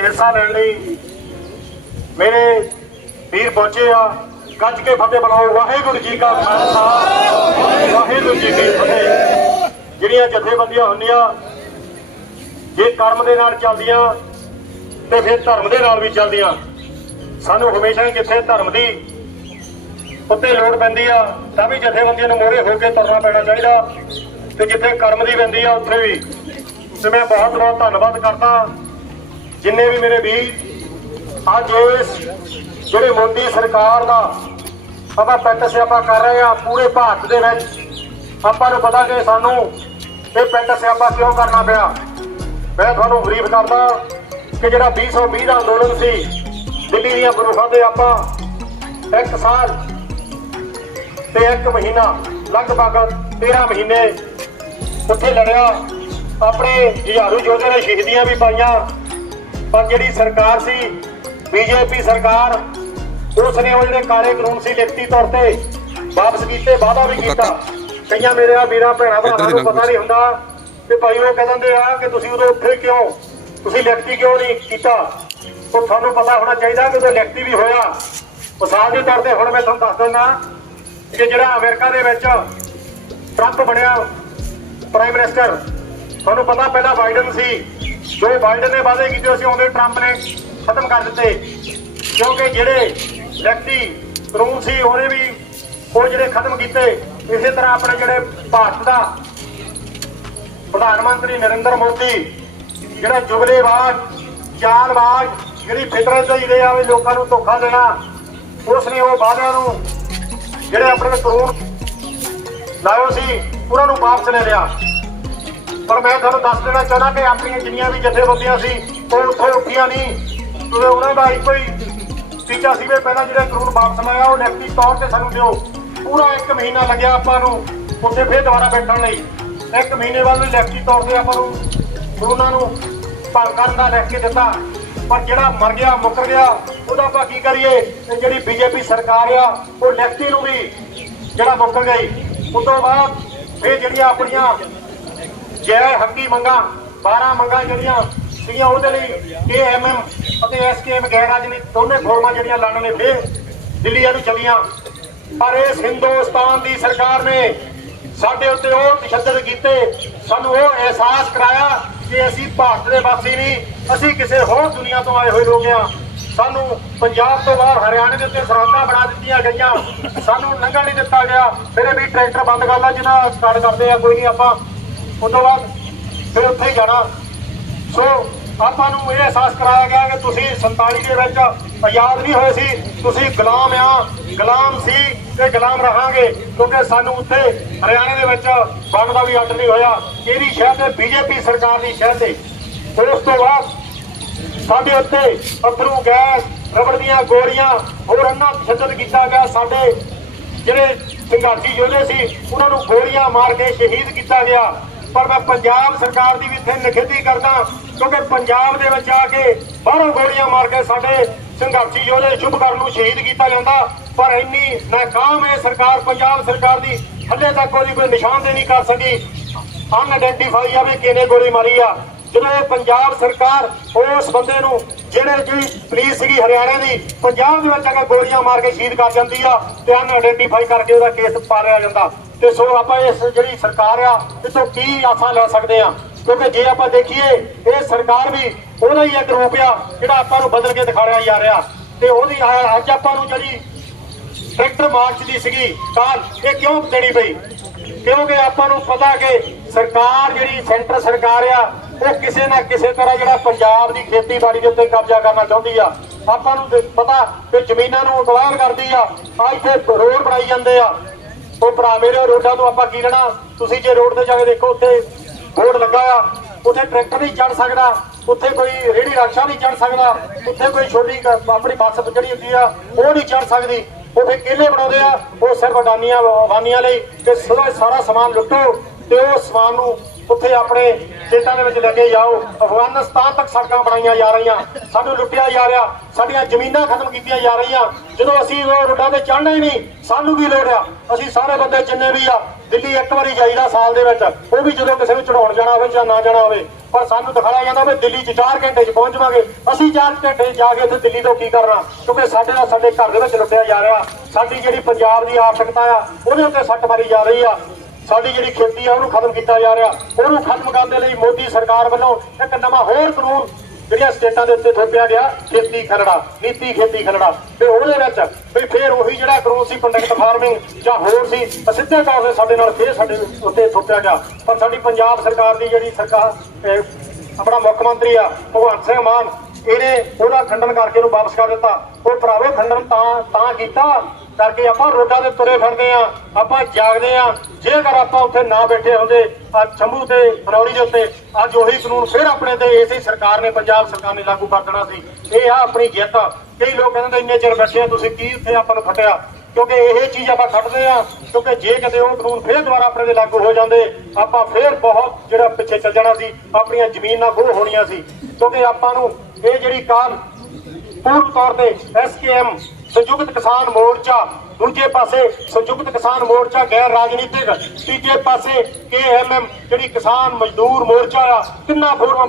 ਹਿੱਸਾ ਲੈਣ ਲਈ ਮੇਰੇ ਵੀਰ ਪਹੁੰਚੇ ਆ। ਗੱਜ ਕੇ ਫਤਿਹ ਬੁਲਾਓ। ਵਾਹਿਗੁਰੂ ਜੀ ਕਾ ਖਾਲਸਾ। ਵਾਹਿਗੁਰੂ ਜੀ ਕੀ ਫਤਿਹ। ਜਿਹੜੀਆਂ ਜਥੇਬੰਦੀਆਂ ਹੁੰਦੀਆਂ, ਜੇ ਕਰਮ ਦੇ ਨਾਲ ਚੱਲਦੀਆਂ ਤੇ ਫਿਰ ਧਰਮ ਦੇ ਨਾਲ ਵੀ ਚੱਲਦੀਆਂ। ਸਾਨੂੰ ਹਮੇਸ਼ਾ ਹੀ ਜਿੱਥੇ ਧਰਮ ਦੀ ਉੱਤੇ ਲੋੜ ਪੈਂਦੀ ਆ, ਤਾਂ ਵੀ ਜਥੇਬੰਦੀਆਂ ਨੂੰ ਮੋਹਰੇ ਹੋ ਕੇ ਤੁਰਨਾ ਪੈਣਾ ਚਾਹੀਦਾ। ਤੇ ਜਿੱਥੇ ਕਰਮ ਦੀ ਪੈਂਦੀ ਆ, ਉੱਥੇ ਵੀ। ਤੇ ਮੈਂ ਬਹੁਤ ਬਹੁਤ ਧੰਨਵਾਦ ਕਰਦਾ। ਜਿੰਨੇ ਵੀ ਮੇਰੇ ਵੀਰ, ਅੱਜ ਇਸ ਜਿਹੜੇ ਮੋਦੀ ਸਰਕਾਰ ਦਾ ਆਪਾਂ ਪਿੰਡ ਸਿਆਪਾ ਕਰ ਰਹੇ ਆ ਪੂਰੇ ਭਾਰਤ ਦੇ ਵਿੱਚ, ਆਪਾਂ ਨੂੰ ਪਤਾ ਕਿ ਸਾਨੂੰ ਇਹ ਪਿੰਡ ਸਿਆਪਾ ਕਿਉਂ ਕਰਨਾ ਪਿਆ? ਮੈਂ ਤੁਹਾਨੂੰ ਬਰੀਫ ਕਰਦਾ ਕਿ ਜਿਹੜਾ 2020 ਦਾ ਅੰਦੋਲਨ ਸੀ, ਦਿੱਲੀ ਦੀਆਂ ਬਰੂਹਾਂ ਤੇ ਆਪਾਂ ਇੱਕ ਸਾਲ ਤੇ ਇੱਕ ਮਹੀਨਾ, ਲਗਭਗ 13 ਮਹੀਨੇ ਉੱਥੇ ਲੜਿਆ। ਆਪਣੇ ਜੁਝਾਰੂ ਯੋਧੇ ਨੇ ਸ਼ਹੀਦੀਆਂ ਵੀ ਪਾਈਆਂ। ਪਰ ਜਿਹੜੀ ਸਰਕਾਰ ਸੀ ਬੀਜੇਪੀ ਸਰਕਾਰ ਉਸ ਨੇ ਉਹ ਜਿਹੜੇ ਕਾਲੇ ਕਾਨੂੰਨ ਸੀ ਲਿਖਤੀ ਤੌਰ ਤੇ ਵਾਪਸ ਕੀਤੇ ਵਾਅਦਾ ਵੀ ਕੀਤਾ। ਕਈਆਂ ਮੇਰੇ ਆ ਵੀਰਾਂ ਭੈਣਾਂ ਭਰਾਵਾਂ ਨੂੰ ਪਤਾ ਨਹੀਂ ਹੁੰਦਾ ਤੇ ਭਾਈ ਉਹ ਕਹਿ ਦਿੰਦੇ ਆ ਕਿ ਤੁਸੀਂ ਉਦੋਂ ਉੱਥੇ ਕਿਉਂ? ਤੁਸੀਂ ਲਿਖਤੀ ਕਿਉਂ ਨਹੀਂ ਕੀਤਾ? ਉਹ ਤੁਹਾਨੂੰ ਪਤਾ ਹੋਣਾ ਚਾਹੀਦਾ ਕਿ ਉਦੋਂ ਲਿਖਤੀ ਵੀ ਹੋਇਆ। ਮਿਸਾਲ ਦੇ ਤੌਰ ਤੇ ਹੁਣ ਮੈਂ ਤੁਹਾਨੂੰ ਦੱਸ ਦਿੰਦਾ ਕਿ ਜਿਹੜਾ ਅਮਰੀਕਾ ਦੇ ਵਿੱਚ ਟਰੰਪ ਬਣਿਆ ਪ੍ਰਾਈਮ ਮਿਨਿਸਟਰ ਤੁਹਾਨੂੰ ਪਤਾ ਪਹਿਲਾਂ ਬਾਈਡਨ ਸੀ। ਜੋ ਬਾਈਡਨ ਨੇ ਵਾਅਦੇ ਕੀਤੇ ਸੀ, ਉਹਦੇ ਟਰੰਪ ਨੇ ਖਤਮ ਕਰ ਦਿੱਤੇ। ਕਿਉਂਕਿ ਜਿਹੜੇ ਵਿਅਕਤੀ ਕਾਨੂੰਨ ਸੀ, ਉਹਨੇ ਵੀ ਉਹ ਜਿਹੜੇ ਖਤਮ ਕੀਤੇ। ਇਸੇ ਤਰ੍ਹਾਂ ਆਪਣੇ ਜਿਹੜੇ ਭਾਰਤ ਦਾ ਪ੍ਰਧਾਨ ਮੰਤਰੀ ਨਰਿੰਦਰ ਮੋਦੀ, ਜਿਹੜਾ ਜੁਗਲੇਬਾਜ਼ ਚਾਲਬਾਜ਼, ਜਿਹੜੀ ਫਿਤਰਤ ਹੀ ਰਿਹਾ ਵੀ ਲੋਕਾਂ ਨੂੰ ਧੋਖਾ ਦੇਣਾ, ਉਸ ਨੇ ਉਹ ਵਾਅਦਿਆਂ ਨੂੰ ਜਿਹੜੇ ਆਪਣੇ ਕਾਨੂੰਨ ਲਾਇਓ ਸੀ, ਉਹਨਾਂ ਨੂੰ ਵਾਪਸ ਲੈ ਲਿਆ। ਪਰ ਮੈਂ ਤੁਹਾਨੂੰ ਦੱਸ ਦੇਣਾ ਚਾਹੁੰਦਾ ਕਿ ਆਪਣੀਆਂ ਜਿੰਨੀਆਂ ਵੀ ਜਥੇਬੰਦੀਆਂ ਸੀ, ਉਹ ਉੱਥੇ ਉੱਠੀਆਂ ਨਹੀਂ। ਤੇ ਉਹਨਾਂ ਦਾ ਇੱਕੋ ਹੀ ਟੀਚਾ ਸੀ ਵੀ ਪਹਿਲਾਂ ਜਿਹੜਾ ਕਾਨੂੰਨ ਵਾਪਸ ਲਾਇਆ ਉਹ ਲਿਖਤੀ ਤੌਰ ਤੇ ਸਾਨੂੰ ਦਿਓ। ਪੂਰਾ 1 ਮਹੀਨਾ ਲੱਗਿਆ ਆਪਾਂ ਨੂੰ ਉੱਥੇ ਫੇਰ ਦੁਬਾਰਾ ਬੈਠਣ ਲਈ। ਇੱਕ ਮਹੀਨੇ ਬਾਅਦ ਵੀ ਲਿਖਤੀ ਤੌਰ ਤੇ ਆਪਾਂ ਨੂੰ ਕਾਨੂੰਨਾਂ ਨੂੰ ਭੰਗ ਕਰਨ ਦਾ ਲਿਖ ਕੇ ਦਿੱਤਾ। ਪਰ ਜਿਹੜਾ ਮਰ ਗਿਆ, ਮੁੱਕਰ ਗਿਆ, ਉਹਦਾ ਆਪਾਂ ਕੀ ਕਰੀਏ? ਇਹ ਜਿਹੜੀ ਬੀਜੇਪੀ ਸਰਕਾਰ ਆ, ਉਹ ਲਿਖਤੀ ਨੂੰ ਵੀ ਜਿਹੜਾ ਮੁੱਕਰ ਗਈ। ਉਸ ਤੋਂ ਬਾਅਦ ਇਹ ਜਿਹੜੀਆਂ ਆਪਣੀਆਂ ਜੈ ਹੱਕੀ ਮੰਗਾ 12 ਮੰਗਾ ਜਿਹੜੀਆਂ ਸੀਗੀਆਂ ਉਹਦੇ ਲਈ ਏਐਮਐਮ ਅਤੇ ਐਸਕੇਐਮ ਗੈਰ ਰਾਜਨੀਤਿਕ ਦੋਨੇ ਫੋਰਮਾਂ ਜਿਹੜੀਆਂ ਲੜਨ ਨੇ ਫੇਰ ਦਿੱਲੀ ਨੂੰ ਚੱਲੀਆਂ। ਪਰ ਇਸ ਹਿੰਦੁਸਤਾਨ ਦੀ ਸਰਕਾਰ ਨੇ ਸਾਡੇ ਉੱਤੇ ਉਹ ਤਸ਼ੱਦਦ ਕੀਤੇ। ਸਾਨੂੰ ਉਹ ਅਹਿਸਾਸ ਕਰਾਇਆ ਕਿ ਅਸੀਂ ਭਾਰਤ ਦੇ ਵਾਸੀ ਨਹੀਂ, ਅਸੀਂ ਕਿਸੇ ਹੋਰ ਦੁਨੀਆ ਤੋਂ ਆਏ ਹੋਏ ਲੋਕ ਆ ਸਾਨੂੰ ਪੰਜਾਬ ਤੋਂ ਬਾਹਰ ਹਰਿਆਣੇ ਦੇ ਉੱਤੇ ਸਰਹੱਦਾਂ ਬਣਾ ਦਿੱਤੀਆਂ ਗਈਆਂ। ਸਾਨੂੰ ਲੰਘਣ ਨਹੀਂ ਦਿੱਤਾ ਗਿਆ। ਫਿਰ ਵੀ ਟਰੈਕਟਰ ਬੰਦ ਕਰ ਲਾ ਜਿਹਨਾਂ ਸਟਾਰਟ ਕਰਦੇ ਆ ਕੋਈ ਨਹੀਂ ਆਪਾਂ ਉਸ ਤੋਂ ਬਾਅਦ ਫਿਰ ਉੱਥੇ ਹੀ ਜਾਣਾ। ਸੋ ਆਪਾਂ ਨੂੰ ਇਹ ਅਹਿਸਾਸ ਕਰਾਇਆ ਗਿਆ ਕਿ ਤੁਸੀਂ 47 ਦੇ ਵਿੱਚ ਆਜ਼ਾਦ ਨਹੀਂ ਹੋਏ ਸੀ। ਤੁਸੀਂ ਗੁਲਾਮ ਆ, ਗੁਲਾਮ ਸੀ ਤੇ ਗੁਲਾਮ ਰਹਾਂਗੇ ਕਿਉਂਕਿ ਸਾਨੂੰ ਉੱਥੇ ਹਰਿਆਣੇ ਦੇ ਵਿੱਚ ਬਣਨ ਦਾ ਵੀ ਆਰਡਰ ਨਹੀਂ ਹੋਇਆ। ਇਹਦੀ ਸ਼ਹਿਰ ਤੇ ਬੀਜੇਪੀ ਸਰਕਾਰ ਦੀ ਸ਼ਹਿਰ ਤੇ ਉਸ ਤੋਂ ਬਾਅਦ ਸਾਡੇ ਉੱਤੇ ਅਥਰੂ, ਗੈਸ, ਰਬੜ ਦੀਆਂ ਗੋਲੀਆਂ, ਹੋਰ ਅੰਨਾ ਤਸ਼ੱਦਦ ਕੀਤਾ ਗਿਆ। ਸਾਡੇ ਜਿਹੜੇ ਸੰਘਰਸ਼ੀ ਯੋਧੇ ਸੀ, ਉਹਨਾਂ ਨੂੰ ਗੋਲੀਆਂ ਮਾਰ ਕੇ ਸ਼ਹੀਦ ਕੀਤਾ ਗਿਆ। ਪਰ ਮੈਂ ਪੰਜਾਬ ਸਰਕਾਰ ਦੀ ਵੀ ਇੱਥੇ ਨਿਖੇਧੀ ਕਰਦਾ ਕਿਉਂਕਿ ਪੰਜਾਬ ਦੇ ਵਿੱਚ ਆ ਕੇ ਬਾਹਰੋਂ ਗੋਲੀਆਂ ਮਾਰ ਕੇ ਸਾਡੇ ਸੰਘਰਸ਼ੀ ਯੋਧੇ ਸ਼ੁਭਕਰਨ ਨੂੰ ਸ਼ਹੀਦ ਕੀਤਾ ਜਾਂਦਾ। ਪਰ ਇੰਨੀ ਨਾਕਾਮ ਹੈ ਸਰਕਾਰ, ਪੰਜਾਬ ਸਰਕਾਰ ਦੀ, ਹੱਲੇ ਤੱਕ ਉਹਦੀ ਕੋਈ ਨਿਸ਼ਾਨਦੇਹੀ ਨਹੀਂ ਕਰ ਸਕੀ। ਅਨਆਇਡੈਂਟੀਫਾਈ ਆ ਵੀ ਕਿਹਨੇ ਗੋਲੀ ਮਾਰੀ ਆ। ਜਦੋਂ ਇਹ ਪੰਜਾਬ ਸਰਕਾਰ ਉਸ ਬੰਦੇ ਨੂੰ, ਜਿਹੜੇ ਜਿਹੜੀ ਪੁਲਿਸ ਸੀਗੀ ਹਰਿਆਣਾ ਦੀ, ਪੰਜਾਬ ਦੇ ਵਿੱਚ ਆ ਕੇ ਗੋਲੀਆਂ ਮਾਰ ਕੇ ਸ਼ਹੀਦ ਕਰ ਜਾਂਦੀ ਆ ਤੇ ਅਨਆਇਡੈਂਟੀਫਾਈ ਕਰਕੇ ਉਹਦਾ ਕੇਸ ਪਾ ਲਿਆ ਜਾਂਦਾ। ਤੇ ਸੋ ਆਪਾਂ ਇਸ ਜਿਹੜੀ ਸਰਕਾਰ ਆ ਇਹ ਤੋਂ ਕੀ ਆਸਾਂ ਲੈ ਸਕਦੇ ਆ? ਕਿਉਂਕਿ ਜੇ ਆਪਾਂ ਦੇਖੀਏ, ਇਹ ਸਰਕਾਰ ਵੀ ਉਹਦਾ ਹੀ ਇੱਕ ਰੂਪ ਆ, ਜਿਹੜਾ ਆਪਾਂ ਨੂੰ ਬਦਲ ਕੇ ਦਿਖਾਇਆ ਜਾ ਰਿਹਾ। ਤੇ ਉਹਦੀ ਅੱਜ ਆਪਾਂ ਨੂੰ ਜਿਹੜੀ ਟਰੈਕਟਰ ਮਾਰਚ ਦੀ ਸੀਗੀ ਕਾਲ ਇਹ ਕਿਉਂ ਦੇਣੀ ਪਈ? ਕਿਉਂਕਿ ਆਪਾਂ ਨੂੰ ਪਤਾ ਕਿ ਸਰਕਾਰ ਜਿਹੜੀ ਸੈਂਟਰ ਸਰਕਾਰ ਆ, ਉਹ ਕਿਸੇ ਨਾ ਕਿਸੇ ਤਰ੍ਹਾਂ ਜਿਹੜਾ ਪੰਜਾਬ ਦੀ ਖੇਤੀਬਾੜੀ ਦੇ ਉੱਤੇ ਕਬਜ਼ਾ ਕਰਨਾ ਚਾਹੁੰਦੀ ਆ। ਆਪਾਂ ਨੂੰ ਪਤਾ ਕਿ ਜ਼ਮੀਨਾਂ ਨੂੰ ਅਕਵਾਇਰ ਕਰਦੀ ਆ ਆ ਇੱਥੇ ਰੋਡ ਬਣਾਈ ਜਾਂਦੇ ਆ। ਉਹ ਭਰਾ ਮੇਰੇ ਰੋਡਾਂ ਤੋਂ ਆਪਾਂ ਕੀ ਲੈਣਾ? ਤੁਸੀਂ ਜੇ ਰੋਡ ਤੇ ਜਾ ਕੇ ਦੇਖੋ, ਉੱਥੇ ਬੋਰਡ ਲੱਗਾ ਆ। ਉੱਥੇ ਟਰੈਕਟਰ ਨਹੀਂ ਚੜ ਸਕਦਾ। ਉੱਥੇ ਕੋਈ ਰੇੜੀ ਰਾਸ਼ਾ ਨਹੀਂ ਚੜ ਸਕਦਾ। ਉੱਥੇ ਕੋਈ ਛੋਟੀ ਆਪਣੀ ਬੱਸ ਜਿਹੜੀ ਹੁੰਦੀ ਆ, ਉਹ ਨਹੀਂ ਚੜ ਸਕਦੀ। ਉੱਥੇ ਕਿਲੇ ਬਣਾਉਂਦੇ ਆ। ਉਹ ਸਿਰਫ ਅਡਾਨੀਆਂ ਵਾਨੀਆਂ ਲਈ ਤੇ ਸਾਰਾ ਸਾਰਾ ਸਮਾਨ ਲੁੱਟੋ। ਤੇ ਉਹ ਸਮਾਨ ਨੂੰ ਉੱਥੇ ਆਪਣੇ ਖੇਤਾਂ ਦੇ ਵਿੱਚ ਲੈ ਕੇ ਜਾਓ। ਅਫਗਾਨਿਸਤਾਨ ਤੱਕ ਸੜਕਾਂ ਬਣਾਈਆਂ ਜਾ ਰਹੀਆਂ। ਸਾਨੂੰ ਲੁੱਟਿਆ ਜਾ ਰਿਹਾ। ਸਾਡੀਆਂ ਜ਼ਮੀਨਾਂ ਖਤਮ ਕੀਤੀਆਂ ਜਾ ਰਹੀਆਂ। ਜਦੋਂ ਅਸੀਂ ਉਹ ਰੋਡਾਂ ਤੇ ਚੜ੍ਹਨਾ ਹੀ ਨਹੀਂ, ਸਾਨੂੰ ਕੀ ਲੋੜ ਆ? ਅਸੀਂ ਸਾਰੇ ਬੰਦੇ ਜਿੰਨੇ ਵੀ ਆ, ਦਿੱਲੀ ਇੱਕ ਵਾਰੀ ਜਾਈਦਾ ਸਾਲ ਦੇ ਵਿੱਚ। ਉਹ ਵੀ ਜਦੋਂ ਕਿਸੇ ਨੂੰ ਚੜਾਉਣ ਜਾਣਾ ਹੋਵੇ ਜਾਂ ਨਾ ਜਾਣਾ ਹੋਵੇ। ਪਰ ਸਾਨੂੰ ਦਿਖਾਇਆ ਜਾਂਦਾ ਵੀ ਦਿੱਲੀ 'ਚ 4 ਘੰਟੇ 'ਚ ਪਹੁੰਚ ਜਾਵਾਂਗੇ। ਅਸੀਂ 4 ਘੰਟੇ ਜਾ ਕੇ ਉੱਥੇ ਦਿੱਲੀ ਤੋਂ ਕੀ ਕਰਨਾ? ਕਿਉਂਕਿ ਸਾਡੇ ਨਾਲ ਸਾਡੇ ਘਰ ਦੇ ਵਿੱਚ ਲੁੱਟਿਆ ਜਾ ਰਿਹਾ। ਸਾਡੀ ਜਿਹੜੀ ਪੰਜਾਬ ਦੀ ਆਰਥਿਕਤਾ ਆ, ਉਹਦੇ ਉੱਤੇ ਸੱਟ ਮਾਰੀ ਜਾ ਰਹੀ ਆ। ਸਾਡੀ ਜਿਹੜੀ ਖੇਤੀ ਆ, ਉਹਨੂੰ ਖਤਮ ਕੀਤਾ ਜਾ ਰਿਹਾ। ਉਹਨੂੰ ਖਤਮ ਕਰਨ ਦੇ ਲਈ ਮੋਦੀ ਸਰਕਾਰ ਵੱਲੋਂ ਇੱਕ ਨਵਾਂ ਹੋਰ ਕਾਨੂੰਨ ਜਿਹੜੀਆਂ ਸਟੇਟਾਂ ਦੇ ਉੱਤੇ ਥੋਪਿਆ ਗਿਆ, ਖੇਤੀ ਖਰੜਾ, ਨੀਤੀ ਖੇਤੀ ਖਰੜਾ। ਤੇ ਉਹਦੇ ਵਿੱਚ ਵੀ ਫੇਰ ਉਹੀ ਜਿਹੜਾ ਕਾਨੂੰਨ ਸੀ ਕੰਡਕਟ ਫਾਰਮਿੰਗ ਜਾਂ ਹੋਰ ਸੀ, ਤਾਂ ਸਿੱਧੇ ਤੌਰ ਤੇ ਸਾਡੇ ਨਾਲ ਫੇਰ ਸਾਡੇ ਉੱਤੇ ਥੋਪਿਆ ਗਿਆ। ਪਰ ਸਾਡੀ ਪੰਜਾਬ ਸਰਕਾਰ ਦੀ ਜਿਹੜੀ ਸਰਕਾਰ ਆਪਣਾ ਮੁੱਖ ਮੰਤਰੀ ਆ, ਭਗਵੰਤ ਸਿੰਘ ਮਾਨ, ਇਹਨੇ ਉਹਦਾ ਖੰਡਨ ਕਰਕੇ ਇਹਨੂੰ ਵਾਪਸ ਕਰ ਦਿੱਤਾ। ਉਹ ਭਰਾਵੋ, ਖੰਡਨ ਤਾਂ ਤਾਂ ਕੀਤਾ ਕਰਕੇ ਆਪਾਂ ਰੋਡਾਂ ਤੇ ਤੁਰੇ ਫਿਰਦੇ ਆ ਆਪਾਂ ਜਾਗਦੇ ਆ ਜੇਕਰ ਆਪਾਂ ਉੱਥੇ ਨਾ ਬੈਠੇ ਹੁੰਦੇ ਆ ਚੰਬੂ ਤੇ ਫਰੌਰੀ ਦੇ ਉੱਤੇ, ਅੱਜ ਉਹੀ ਕਾਨੂੰਨ ਫਿਰ ਆਪਣੇ ਤੇ ਇਸੇ ਸਰਕਾਰ ਨੇ, ਪੰਜਾਬ ਸਰਕਾਰ ਨੇ ਲਾਗੂ ਕਰ ਦੇਣਾ ਸੀ। ਇਹ ਆ ਆਪਣੀ ਜਿੱਤ ਕਈ ਲੋਕ ਕਹਿੰਦੇ ਇੰਨੇ ਚਿਰ ਬੈਠੇ ਤੁਸੀਂ ਕੀ ਇੱਥੇ ਆਪਾਂ ਨੂੰ ਖਟਿਆ ਕਿਉਂਕਿ ਇਹ ਚੀਜ਼ ਆਪਾਂ ਖੱਟਦੇ ਆ ਕਿਉਂਕਿ ਜੇ ਕਦੇ ਉਹ ਕਾਨੂੰਨ ਫਿਰ ਦੁਬਾਰਾ ਆਪਣੇ ਤੇ ਲਾਗੂ ਹੋ ਜਾਂਦੇ, ਆਪਾਂ ਫਿਰ ਬਹੁਤ ਜਿਹੜਾ ਪਿੱਛੇ ਚੱਲ ਜਾਣਾ ਸੀ, ਆਪਣੀਆਂ ਜ਼ਮੀਨਾਂ ਖੋਹ ਹੋਣੀਆਂ ਸੀ। ਕਿਉਂਕਿ ਆਪਾਂ ਨੂੰ ਇਹ ਜਿਹੜੀ ਕਾਨ ਪੂਰਨ ਤੌਰ ਤੇ ਐਸਕੇਐਮ ਸੰਯੁਕਤ ਕਿਸਾਨ ਮੋਰਚਾ ਦੂਜੇ ਪਾਸੇ ਸੰਯੁਕਤ ਕਿਸਾਨ ਮੋਰਚਾ ਗੈਰ ਰਾਜਨੀਤਿਕ ਤੀਜੇ ਪਾਸੇ ਕੇਐਮਐਮ ਜਿਹੜੀ ਕਿਸਾਨ ਮਜ਼ਦੂਰ ਮੋਰਚਾ ਆ, ਤਿੰਨਾਂ ਫੋਰਮਾਂ